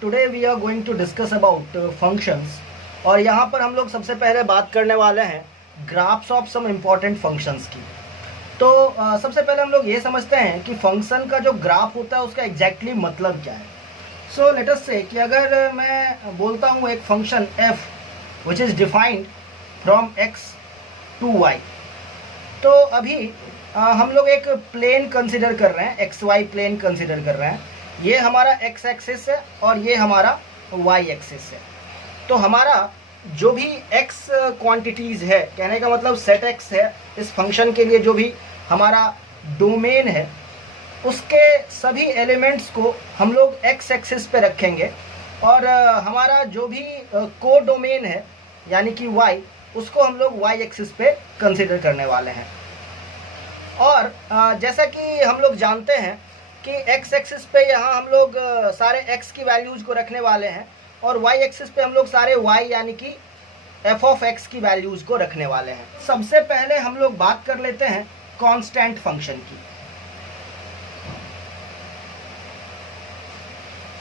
Today we are going to discuss about functions. और यहाँ पर हम लोग सबसे पहले बात करने वाले हैं graphs of some important functions की। तो सबसे पहले हम लोग ये समझते हैं कि फंक्शन का जो ग्राफ होता है उसका एग्जैक्टली मतलब क्या है। सो लेट अस से कि अगर मैं बोलता हूँ एक function f which is defined from x to y, तो अभी हम लोग एक प्लेन कंसिडर कर रहे हैं, एक्स वाई प्लेन कंसिडर कर रहे हैं। ये हमारा एक्स एक्सिस है और ये हमारा वाई एक्सिस है। तो हमारा जो भी एक्स क्वांटिटीज़ है, कहने का मतलब सेट एक्स है, इस फंक्शन के लिए जो भी हमारा डोमेन है उसके सभी एलिमेंट्स को हम लोग एक्स एक्सिस पे रखेंगे और हमारा जो भी को डोमेन है यानी कि वाई, उसको हम लोग वाई एक्सिस पे कंसिडर करने वाले हैं। और जैसा कि हम लोग जानते हैं कि एक्स एक्सिस पे यहाँ हम लोग सारे एक्स की वैल्यूज़ को रखने वाले हैं और वाई एक्सिस पे हम लोग सारे वाई यानी कि एफ ऑफ एक्स की वैल्यूज़ को रखने वाले हैं। सबसे पहले हम लोग बात कर लेते हैं कांस्टेंट फंक्शन की।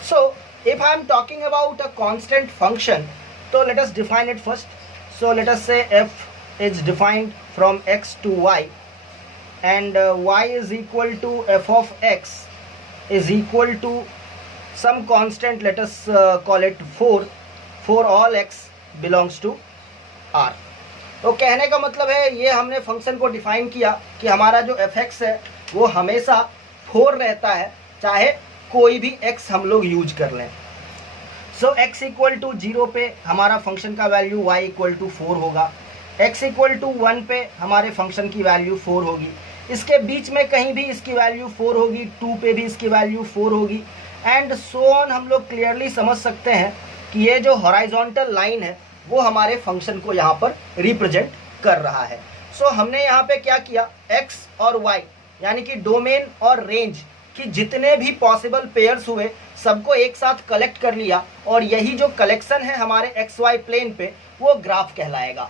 So if I am talking about a constant function, so let us define it first. So let us say f is defined from x to y, and y is equal to f of x is equal to some constant, let us call it 4 for all x belongs to r. तो कहने का मतलब है ये हमने function को define किया कि हमारा जो एफ एक्स है वो हमेशा 4 रहता है, चाहे कोई भी x हम लोग यूज कर लें। सो x इक्वल टू 0 पे हमारा फंक्शन का वैल्यू y इक्वल टू 4 होगा, x इक्वल टू 1 पे हमारे फंक्शन की वैल्यू 4 होगी, इसके बीच में कहीं भी इसकी वैल्यू 4 होगी, 2 पे भी इसकी वैल्यू 4 होगी, एंड सो ऑन। हम लोग क्लियरली समझ सकते हैं कि ये जो हॉराइजॉन्टल लाइन है वो हमारे फंक्शन को यहाँ पर रिप्रेजेंट कर रहा है। सो हमने यहाँ पे क्या किया, x और y यानी कि डोमेन और रेंज कि जितने भी पॉसिबल पेयर्स हुए सबको एक साथ कलेक्ट कर लिया और यही जो कलेक्शन है हमारे एक्स वाई प्लेन पे वो ग्राफ कहलाएगा।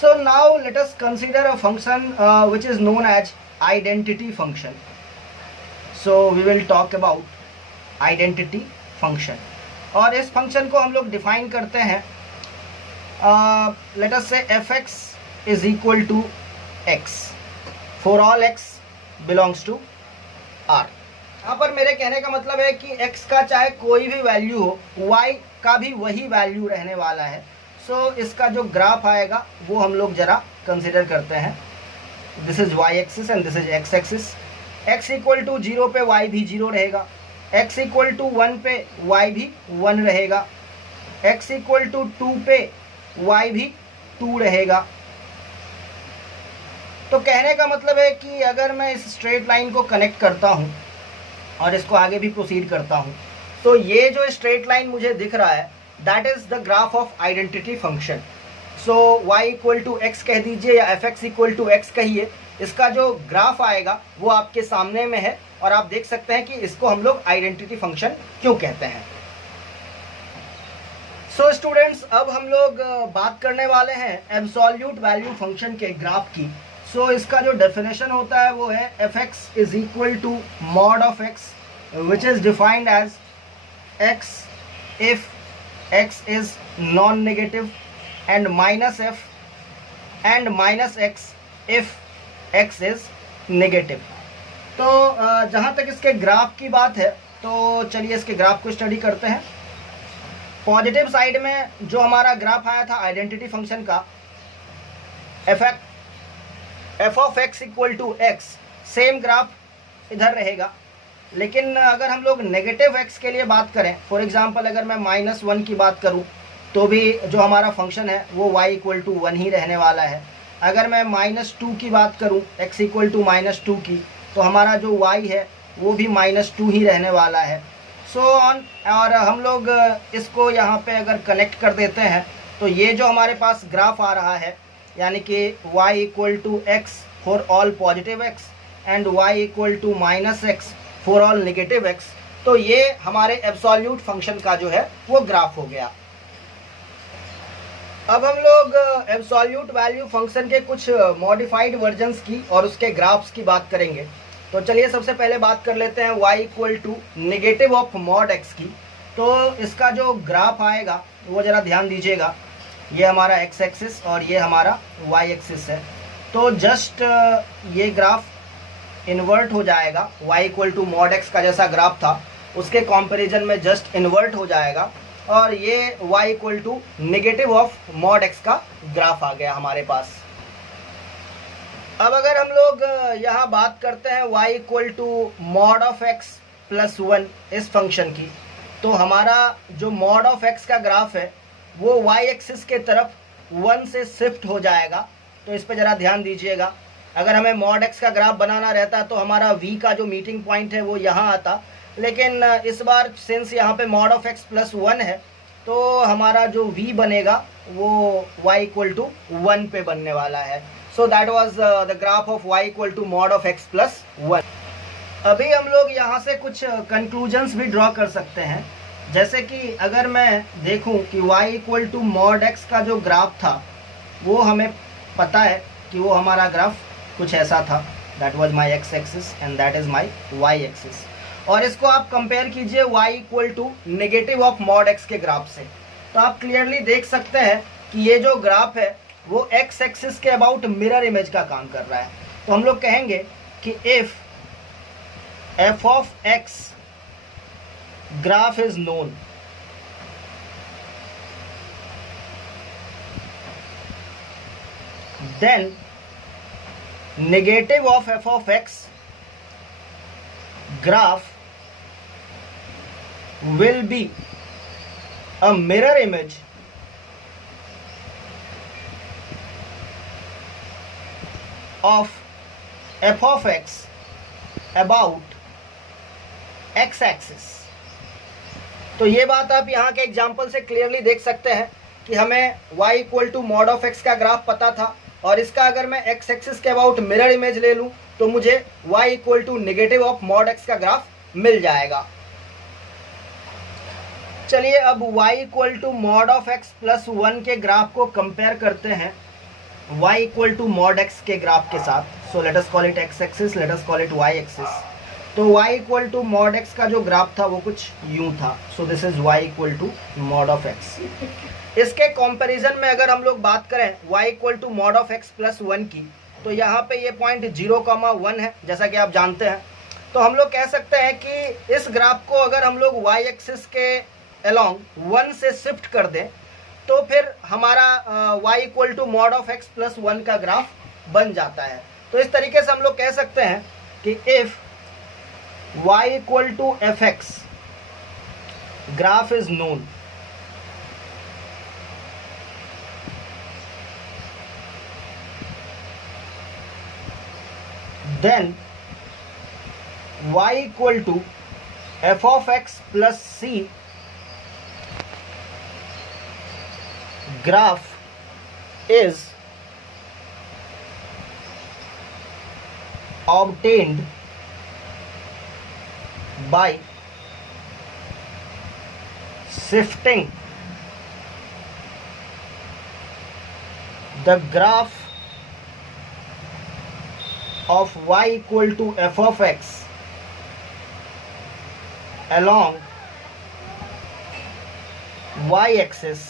So now let us consider a function which is known as identity function. So we will talk about identity function और इस फंक्शन को हम लोग डिफाइन करते हैं, let us say f x is equal to x for all x belongs to r. यहाँ पर मेरे कहने का मतलब है कि x का चाहे कोई भी वैल्यू हो, y का भी वही वैल्यू रहने वाला है। सो इसका जो ग्राफ आएगा वो हम लोग जरा कंसिडर करते हैं। This is y axis and this is x axis. x equal to 0 पे y भी 0 रहेगा, x इक्वल टू 1 पे y भी 1 रहेगा, x इक्वल टू 2 पे y भी 2 रहेगा। तो कहने का मतलब है कि अगर मैं इस स्ट्रेट लाइन को कनेक्ट करता हूँ और इसको आगे भी प्रोसीड करता हूँ, तो ये जो स्ट्रेट लाइन मुझे दिख रहा है that is the graph of identity function. So y equal to x कह दीजिए या f x equal to x कहिए, इसका जो ग्राफ आएगा वो आपके सामने में है और आप देख सकते हैं कि इसको हम लोग आइडेंटिटी फंक्शन क्यों कहते हैं। सो स्टूडेंट्स, अब हम लोग बात करने वाले हैं एब्सोल्यूट वैल्यू फंक्शन के ग्राफ की। सो इसका जो डेफिनेशन होता है वो है f x is equal to mod of x which is defined as x if x is non negative and minus f and minus x if x is negative. तो जहाँ तक इसके ग्राफ की बात है तो चलिए इसके ग्राफ को स्टडी करते हैं। पॉजिटिव साइड में जो हमारा ग्राफ आया था आइडेंटिटी फंक्शन का, f of x equal to x, same graph इधर रहेगा। लेकिन अगर हम लोग नेगेटिव एक्स के लिए बात करें, फॉर एग्जांपल अगर मैं -1 की बात करूं तो भी जो हमारा फंक्शन है वो y इक्वल टू 1 ही रहने वाला है। अगर मैं -2 की बात करूं, x इक्वल टू -2 की, तो हमारा जो y है वो भी -2 ही रहने वाला है। So on. और हम लोग इसको यहाँ पे अगर कनेक्ट कर देते हैं तो ये जो हमारे पास ग्राफ आ रहा है यानी कि y equal to x for all positive x and y equal to -x for all negative x, तो ये हमारे एब्सोल्यूट फंक्शन का जो है वो ग्राफ हो गया। अब हम लोग एब्सोल्यूट वैल्यू फंक्शन के कुछ मॉडिफाइड वर्जन्स की और उसके ग्राफ्स की बात करेंगे। तो चलिए सबसे पहले बात कर लेते हैं y equal to negative of mod x की। तो इसका जो ग्राफ आएगा वो ज़रा ध्यान दीजिएगा, ये हमारा x एक्सिस और ये हमारा y एक्सिस है। तो जस्ट ये ग्राफ इन्वर्ट हो जाएगा, y equal to mod x का जैसा ग्राफ था उसके कंपैरिजन में जस्ट इन्वर्ट हो जाएगा, और ये y equal to negative of mod x का ग्राफ आ गया हमारे पास। अब अगर हम लोग यहाँ बात करते हैं y equal to mod of x plus 1 इस फंक्शन की, तो हमारा जो मॉड ऑफ x का ग्राफ है वो y एक्सिस के तरफ 1 से शिफ्ट हो जाएगा। तो इस पर ज़रा ध्यान दीजिएगा। अगर हमें मॉड x का ग्राफ बनाना रहता तो हमारा v का जो मीटिंग पॉइंट है वो यहाँ आता, लेकिन इस बार सिंस यहाँ पे मॉड ऑफ x प्लस 1 है तो हमारा जो v बनेगा वो y इक्वल टू 1 पे बनने वाला है। So that was the graph of y equal to mod of x plus 1। अभी हम लोग यहाँ से कुछ कंक्लूजन्स भी ड्रॉ कर सकते हैं, जैसे कि अगर मैं देखूँ कि y equal to mod x का जो ग्राफ था वो हमें पता है कि वो हमारा ग्राफ कुछ ऐसा था, that was my x axis and that is my y axis. और इसको आप कंपेयर कीजिए y equal to negative of mod x के ग्राफ से, तो आप क्लियरली देख सकते हैं कि ये जो ग्राफ है वो x एक्सिस के अबाउट मिरर इमेज का काम कर रहा है। तो हम लोग कहेंगे कि if f of x graph is known, then negative of f of x graph will be a mirror image of f of x about x axis। तो ये बात आप यहाँ के एग्जाम्पल से क्लियरली देख सकते हैं कि हमें y equal to mod of x का ग्राफ पता था, और इसका अगर मैं x एक्सिस के अबाउट मिरर इमेज ले लूँ तो मुझे y equal to negative of mod x का ग्राफ मिल जाएगा। चलिए अब y equal to mod of x plus 1 के ग्राफ को कंपेयर करते हैं y equal to mod x के ग्राफ के साथ। So let us call it x axis, late us call it y axis. तो y equal to mod x का जो ग्राफ था वो कुछ यूं था। So this is y equal to mod of x। इसके कंपैरिजन में अगर हम लोग बात करें y equal to mod of x plus 1 की, तो यहाँ पे ये पॉइंट 0,1 है जैसा कि आप जानते हैं। तो हम लोग कह सकते हैं कि इस ग्राफ को अगर हम लोग y एक्सिस के अलोंग 1 से शिफ्ट कर दें तो फिर हमारा y equal to mod of x plus 1 का ग्राफ बन जाता है। तो इस तरीके से हम लोग कह सकते हैं कि if y equal to fx graph is known, then y equal to f of x plus c graph is obtained by shifting the graph of y equal to f of x along y axis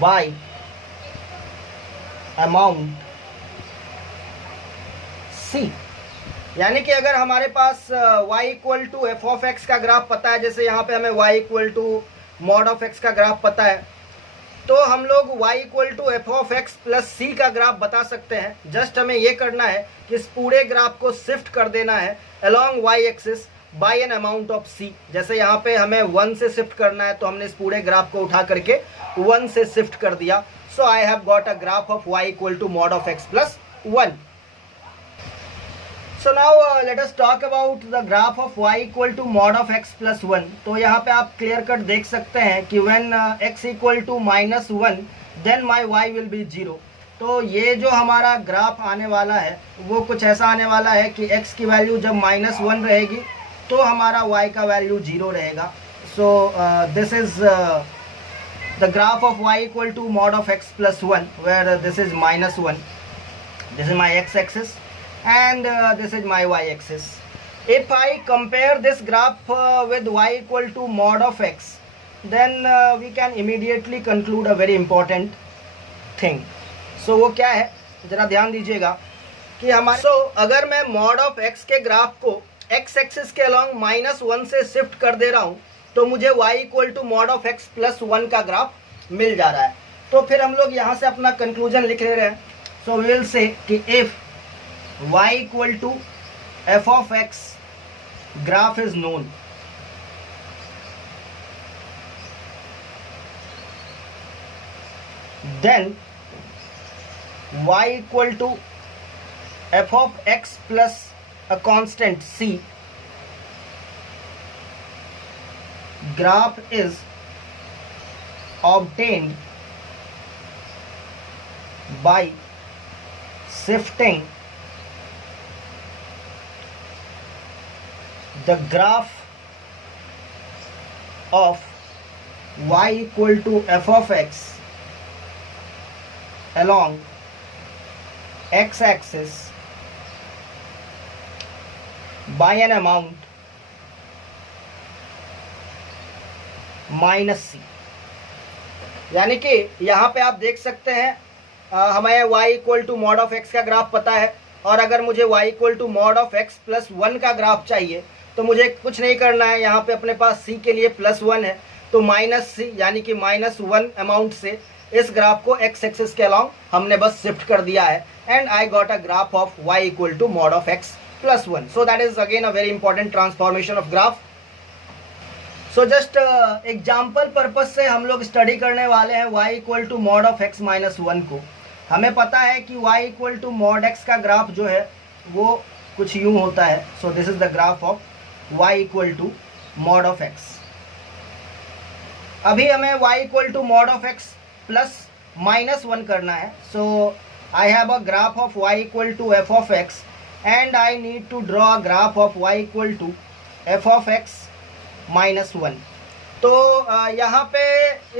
by amount c। यानी कि अगर हमारे पास y equal to F of X का graph पता है, जैसे यहाँ पे हमें y equal to mod of x का ग्राफ पता है, तो हम लोग y equal to F of X plus C का ग्राफ बता सकते हैं। जस्ट हमें ये करना है कि इस पूरे ग्राफ को शिफ्ट कर देना है along y axis by an amount of c। जैसे यहाँ पे हमें 1 से शिफ्ट करना है तो हमने इस पूरे ग्राफ को उठा करके 1 से शिफ्ट कर दिया। So I have got a graph of y equal to mod of x plus 1। So now let us talk about the graph of y equal to mod of x plus 1। तो यहाँ पे आप clear cut देख सकते हैं कि when x equal to minus 1 then my y will be 0। तो ये जो हमारा ग्राफ आने वाला है वो कुछ ऐसा आने वाला है कि x की वैल्यू जब -1 रहेगी तो हमारा y का वैल्यू 0 रहेगा। सो this is the graph of y equal to mod of x plus 1 where this is -1, this is my x axis and this is my y-axis. If I compare this graph with y equal to mod of x, then we can immediately conclude a very important thing. So वो क्या है, ज़रा ध्यान दीजिएगा कि हमारे अगर मैं mod of x के ग्राफ को x एक्सिस के अलॉन्ग -1 से शिफ्ट कर दे रहा हूँ तो मुझे y equal to mod of x plus 1 का ग्राफ मिल जा रहा है. तो फिर हम लोग यहाँ से अपना कंक्लूजन लिख ले रहे हैं. सो वी विल से कि if y equal to f of x graph is known, then y equal to f of x plus a constant c graph is obtained by shifting the graph of y equal to f of x along x-axis by an amount minus C. यानी कि यहाँ पे आप देख सकते हैं हमें y equal to mod of x का ग्राफ पता है, और अगर मुझे y equal to mod of x plus 1 का ग्राफ चाहिए तो मुझे कुछ नहीं करना है. यहाँ पे अपने पास c के लिए +1 है, तो -c यानी कि -1 अमाउंट से इस ग्राफ को x एक्सिस के अलॉन्ग हमने बस शिफ्ट कर दिया है, and I got a graph of y equal to mod of x plus 1. So that is again a very important transformation of graph. So just example purpose से हम लोग study करने वाले हैं y equal to mod of x minus 1 को. हमें पता है कि y equal to mod x का ग्राफ जो है वो कुछ यूं होता है. So this is the graph of y equal to mod of x. अभी हमें y equal to mod of x plus -1 करना है. So I have a graph of y equal to f of x and I need to draw a graph of y equal to f of x minus 1. तो यहाँ पे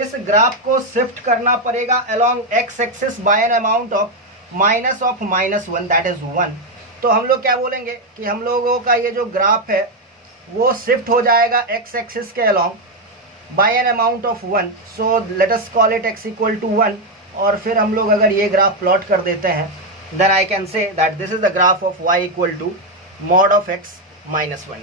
इस graph को shift करना पड़ेगा along x axis by an amount of -1 that is 1. तो हम लोग क्या बोलेंगे कि हम लोगों का ये जो ग्राफ है वो शिफ्ट हो जाएगा x axis के along by an amount of 1. so let us call it x equal to 1. और फिर हम लोग अगर ये ग्राफ प्लॉट कर देते हैं then I can say that this is the graph of y equal to mod of x minus 1.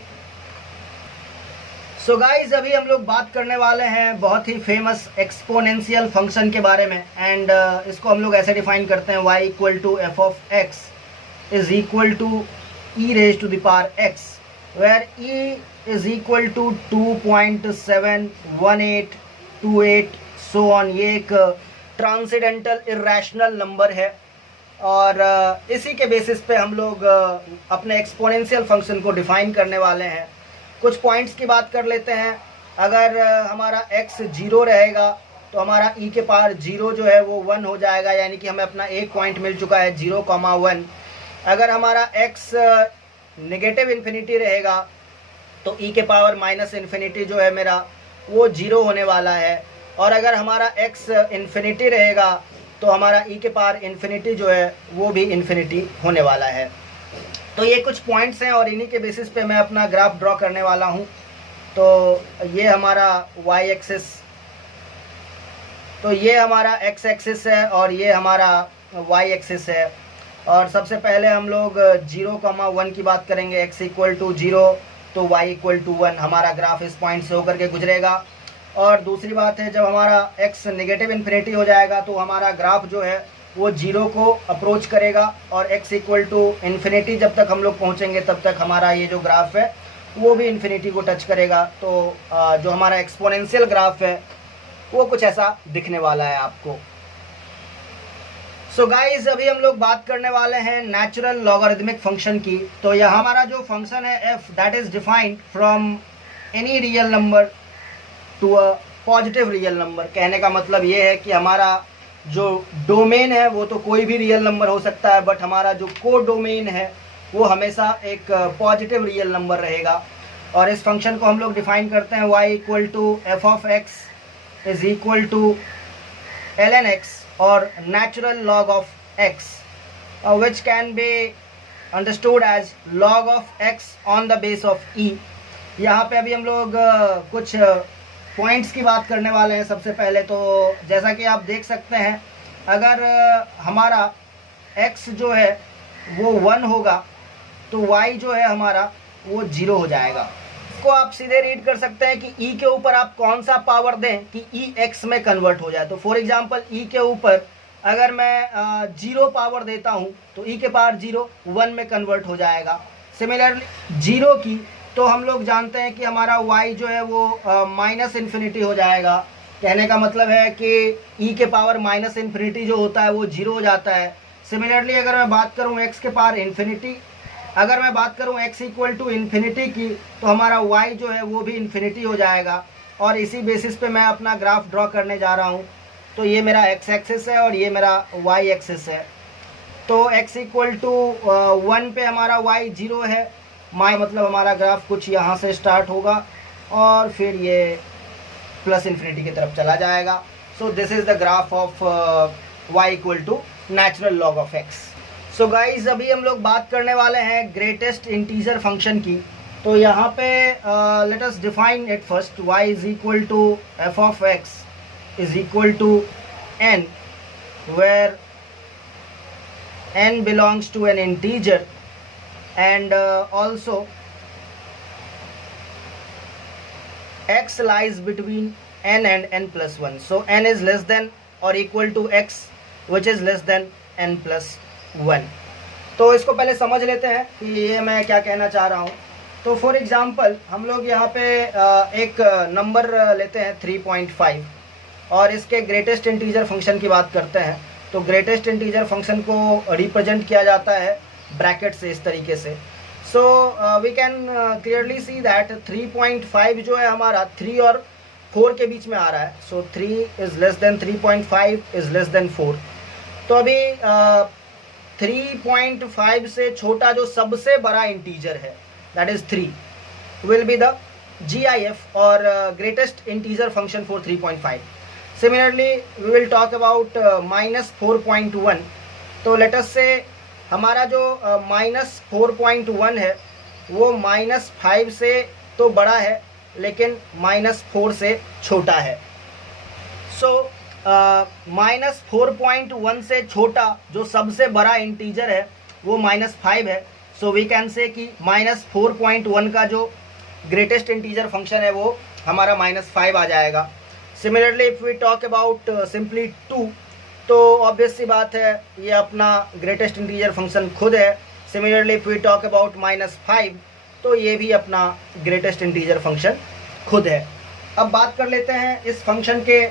So guys, अभी हम लोग बात करने वाले हैं बहुत ही फेमस एक्सपोनेंशियल फंक्शन के बारे में, एंड इसको हम लोग ऐसे डिफाइन करते हैं y equal to F of x is equal to e raise to the power x, where e is equal to 2.71828 so on. ये एक ट्रांसेंडेंटल इरेशनल नंबर है, और इसी के बेसिस पे हम लोग अपने एक्सपोनेंशियल फंक्शन को डिफाइन करने वाले हैं. कुछ पॉइंट्स की बात कर लेते हैं. अगर हमारा x 0 रहेगा तो हमारा e के पावर 0 जो है वो 1 हो जाएगा, यानी कि हमें अपना एक पॉइंट मिल चुका है 0,1. अगर हमारा x नेगेटिव इन्फिनिटी रहेगा तो e के पावर -इन्फिनिटी जो है मेरा वो 0 होने वाला है, और अगर हमारा x इन्फिनिटी रहेगा तो हमारा e के पावर इन्फिनिटी जो है वो भी इन्फिनिटी होने वाला है. तो ये कुछ पॉइंट्स हैं और इन्हीं के बेसिस पे मैं अपना ग्राफ ड्रॉ करने वाला हूँ. तो ये हमारा y एक्सिस, तो ये हमारा x एक्सिस है और ये हमारा y एक्सिस है. और सबसे पहले हम लोग 0,1 की बात करेंगे. x इक्वल टू 0 तो y इक्वल टू 1 हमारा ग्राफ इस पॉइंट से होकर के गुजरेगा. और दूसरी बात है, जब हमारा x नेगेटिव इन्फिनिटी हो जाएगा तो हमारा ग्राफ जो है वो 0 को अप्रोच करेगा, और x इक्वल टू इन्फिनिटी जब तक हम लोग पहुँचेंगे तब तक हमारा ये जो ग्राफ है वो भी इन्फिनिटी को टच करेगा. तो जो हमारा एक्सपोनेंशियल ग्राफ है वो कुछ ऐसा दिखने वाला है आपको. सो गाइज, अभी हम लोग बात करने वाले हैं नेचुरल लॉगरिथमिक फंक्शन की. तो यहाँ हमारा जो फंक्शन है f that is defined from any real number to a positive real number. कहने का मतलब ये है कि हमारा जो डोमेन है वो तो कोई भी रियल नंबर हो सकता है, बट हमारा जो को डोमेन है वो हमेशा एक पॉजिटिव रियल नंबर रहेगा. और इस फंक्शन को हम लोग डिफाइन करते हैं y equal to F of x is equal to ln x और natural log of x, which can be understood as log of x on the base of e। यहाँ पे अभी हम लोग कुछ पॉइंट्स की बात करने वाले हैं। सबसे पहले तो जैसा कि आप देख सकते हैं, अगर हमारा x जो है वो 1 होगा तो y जो है हमारा वो 0 हो जाएगा। को आप सीधे रीड कर सकते हैं कि e के ऊपर आप कौन सा पावर दें कि e x में कन्वर्ट हो जाए। तो फॉर एग्जांपल e के ऊपर अगर मैं 0 पावर देता हूं तो e के पावर 0 1 में कन्वर्ट हो जाएगा। सिमिलरली 0 की तो हम लोग जानते हैं कि हमारा y जो है वो माइनस इन्फिनिटी हो जाएगा। कहने का मतलब है कि e के पावर माइनस इन्फिनिटी जो होता है वो 0 हो जाता है। सिमिलरली अगर मैं बात करूं x के पावर इन्फिनिटी, अगर मैं बात करूं x इक्वल टू इन्फिनिटी की, तो हमारा y जो है वो भी इन्फिनिटी हो जाएगा। और इसी बेसिस पे मैं अपना ग्राफ ड्रॉ करने जा रहा हूं। तो ये मेरा x एक्सिस है और ये मेरा y एक्सिस है। तो x इक्वल टू 1 पे हमारा y 0 है, मतलब हमारा ग्राफ कुछ यहाँ से स्टार्ट होगा और फिर ये प्लस इन्फिनिटी की तरफ चला जाएगा। So this is the graph of y equal to natural log of x। So guys अभी हम लोग बात करने वाले हैं ग्रेटेस्ट इंटीजर फंक्शन की। तो यहाँ पे let us define it first. y is equal to F of x is equal to n, where n belongs to an integer and also x lies between n and n plus 1. So n is less than or equal to x which is less than n plus 1. तो इसको पहले समझ लेते हैं कि ये मैं क्या कहना चाह रहा हूँ। तो फॉर एग्जांपल हम लोग यहाँ पे एक नंबर लेते हैं 3.5 और इसके ग्रेटेस्ट इंटीजर फंक्शन की बात करते हैं। तो ग्रेटेस्ट इंटीजर फंक्शन को रिप्रेजेंट किया जाता है ब्रैकेट से इस तरीके से। So we can clearly see that 3.5 जो है हमारा 3 और 4 के बीच में आ रहा है। सो 3 is less than 3.5 is less than 4। तो अभी 3.5 से छोटा जो सबसे बड़ा इंटीजर है that is 3 will be the GIF और greatest integer function for 3.5। Similarly we will talk about -4.1। तो लेट अस से हमारा जो -4.1 है वो -5 से तो बड़ा है लेकिन -4 से छोटा है। सो -4.1 से छोटा जो सबसे बड़ा इंटीजर है वो -5 है। सो वी कैन से कि -4.1 का जो ग्रेटेस्ट इंटीजर फंक्शन है वो हमारा -5 आ जाएगा। Similarly if we talk about simply 2, तो ऑब्वियस सी बात है ये अपना ग्रेटेस्ट इंटीजर फंक्शन खुद है। Similarly if we talk about -5, तो ये भी अपना ग्रेटेस्ट इंटीजर फंक्शन खुद है। अब बात कर लेते हैं इस फंक्शन के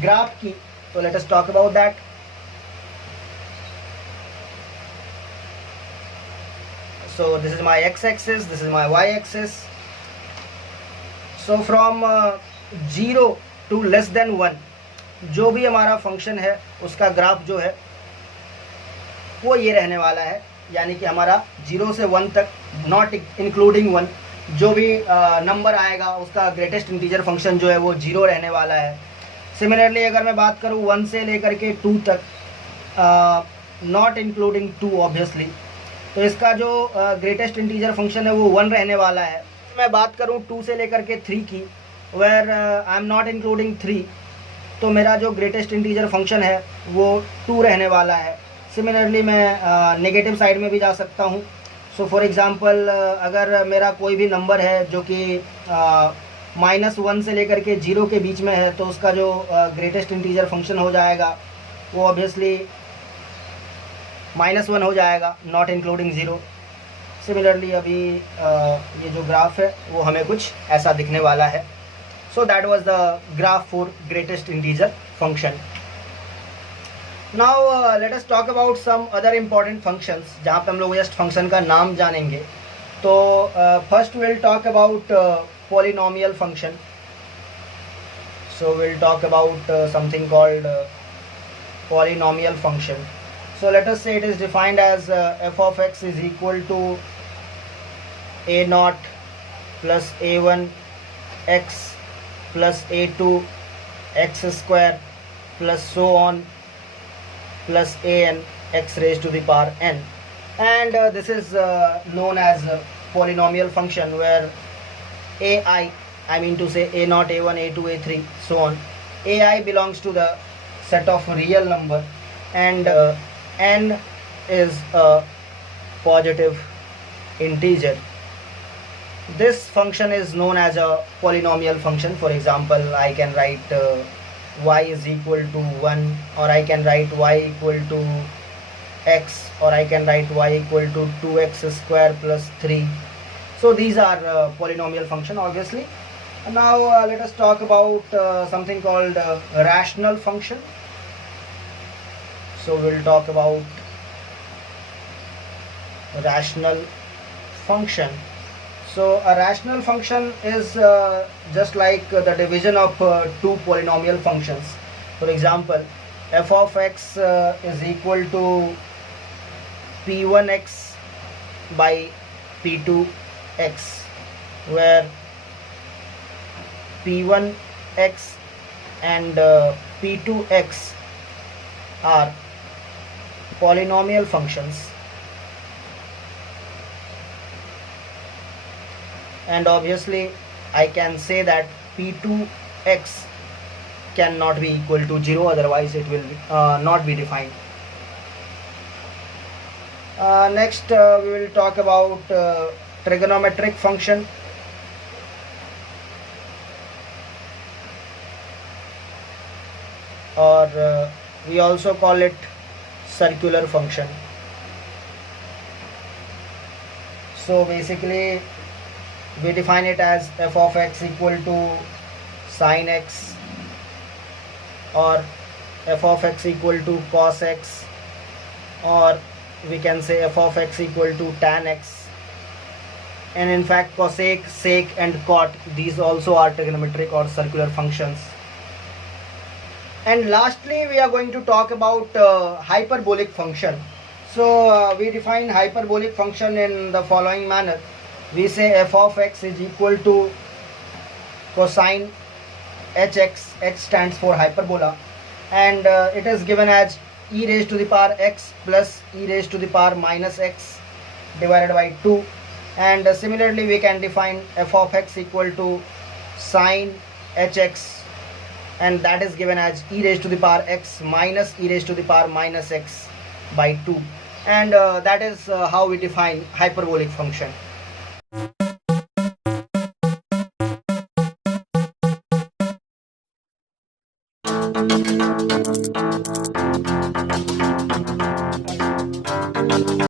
ग्राफ की। तो let us talk about that. So this is my x axis, this is my y axis. So from 0 to less than 1 जो भी हमारा फंक्शन है उसका ग्राफ जो है वो ये रहने वाला है। यानी कि हमारा 0 से 1 तक नॉट इंक्लूडिंग 1 जो भी नंबर आएगा उसका ग्रेटेस्ट इंटीजर फंक्शन जो है वो 0 रहने वाला है। सिमिलरली अगर मैं बात करूँ 1 से लेकर के 2 तक, नॉट इंक्लूडिंग 2 ऑब्वियसली, तो इसका जो ग्रेटेस्ट इंटीजर फंक्शन है वो 1 रहने वाला है। मैं बात करूँ 2 से लेकर के 3 की, where I am not including 3, तो मेरा जो ग्रेटेस्ट इंटीजर फंक्शन है वो 2 रहने वाला है। सिमिलरली मैं नेगेटिव साइड में भी जा सकता हूँ। सो फॉर एग्ज़ाम्पल अगर मेरा कोई भी नंबर है जो कि -1 से लेकर के 0 के बीच में है, तो उसका जो ग्रेटेस्ट इंटीजर फंक्शन हो जाएगा वो ऑब्वियसली -1 हो जाएगा, नॉट इंक्लूडिंग 0। सिमिलरली अभी ये जो ग्राफ है वो हमें कुछ ऐसा दिखने वाला है। So that was the graph for greatest integer function. Now let us talk about some other important functions जहाँ पे हम लोग just function का नाम जानेंगे। तो first we'll talk about polynomial function. So we'll talk about something called polynomial function. So let us say it is defined as f of x is equal to a0 plus a1 x plus a2 x square plus so on plus an x raised to the power n, and this is known as a polynomial function, where ai, I mean to say a0, a1, a2, a3, so on, ai belongs to the set of real number, and n is a positive integer. This function is known as a polynomial function. For example, I can write y is equal to 1, or I can write y equal to x, or I can write y equal to 2x square plus 3. So these are polynomial function, obviously. And now let us talk about something called rational function. So we'll talk about rational function. So a rational function is just like the division of two polynomial functions. For example, f of x is equal to p1x by p2x, where p1x and p2x are polynomial functions, and obviously I can say that p2x cannot be equal to 0, otherwise it will not be defined. Next we will talk about trigonometric function, or we also call it circular function. So basically we define it as f of x equal to sin x, or f of x equal to cos x, or we can say f of x equal to tan x. And in fact cosec, sec and cot, these also are trigonometric or circular functions. And lastly we are going to talk about hyperbolic function. So we define hyperbolic function in the following manner. We say f of x is equal to cosine hx, x stands for hyperbola, and it is given as e raised to the power x plus e raised to the power minus x divided by 2. And similarly we can define f of x equal to sine hx, and that is given as e raised to the power x minus e raised to the power minus x by 2. And that is how we define hyperbolic function.